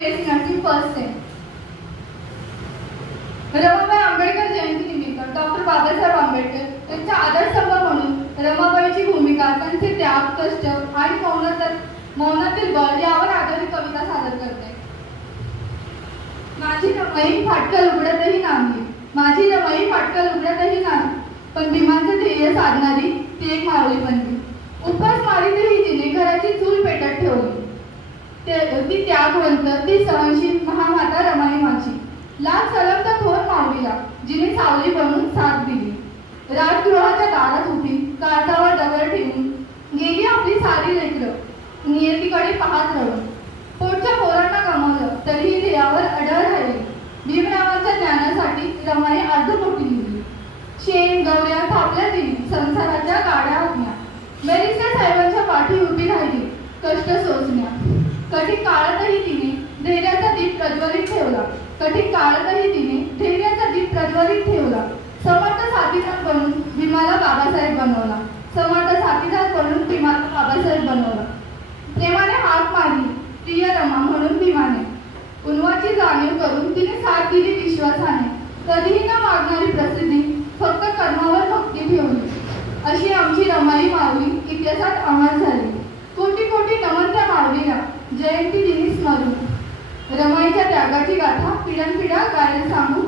First time Ramabai Ambedkar जयंती निमित्त doctor Babasaheb Ambedkar यांच्या आदर्शस्तंभ म्हणून रमाबाईची भूमिका, त्यांचे त्याग, कष्ट आणि मौनातील बळ यावर आधारित कविता सादर करते. माझी रमाई फाटकल उघडतही नाही, माझी रमाई फाटकल उघडतही नाही, पण भीमाचं ध्येय साधणारी ती एक मावळी बनली. उपास मारीतही तिने घराची चूल पेटत ठेवली. ती त्यागवंत, ती सहनशील महामाता रमाई माझी. लाख सलग त्या थोर माऊलीला जिने सावली बनून साथ दिली. राजगृहाच्या दारात उभी काळजावर दगड ठेवून गेली आपली सारी लेकरं नियतीकडे पाहत रडून. पोटच्या पोरांना गमावलं तरीही ध्येयावर अडळ राहिली. भीमरावांच्या ज्ञानासाठी रमाई अर्धपोटी लिहिली. शेण गवऱ्या थापल्या तिने संसाराच्या गाड्या आज्ञा. बॅरिस्टर साहेबांच्या पाठी उभी राहिली कष्ट सोसण्या. कठीण काळातही तिने धैर्याचा दीप प्रज्वलित ठेवला. कठीण काळातही तिने धैर्याचा दीप प्रज्वलित ठेवला. समर्थ साथीदार बनून भीमाला बाबासाहेब बनवला. समर्थ साथीदार बनून भीमाला बाबासाहेब बनवला. प्रेमाने हाक मारली प्रिय रमा म्हणून भीमाने. उन्हाची जाणीव करून तिने साथ दिली विश्वासाने. कधीही न मागणारी प्रसिद्धी, फक्त कर्मावर भक्ती ठेवली. अशी आमची रमाई माऊली इतिहासात अमर झाली. कोटी कोटी नमन त्या माऊलीला जयंती दिनी स्मरून. रमाईच्या त्यागाची गाथा पिढ्यानपिढ्या गायला सांगू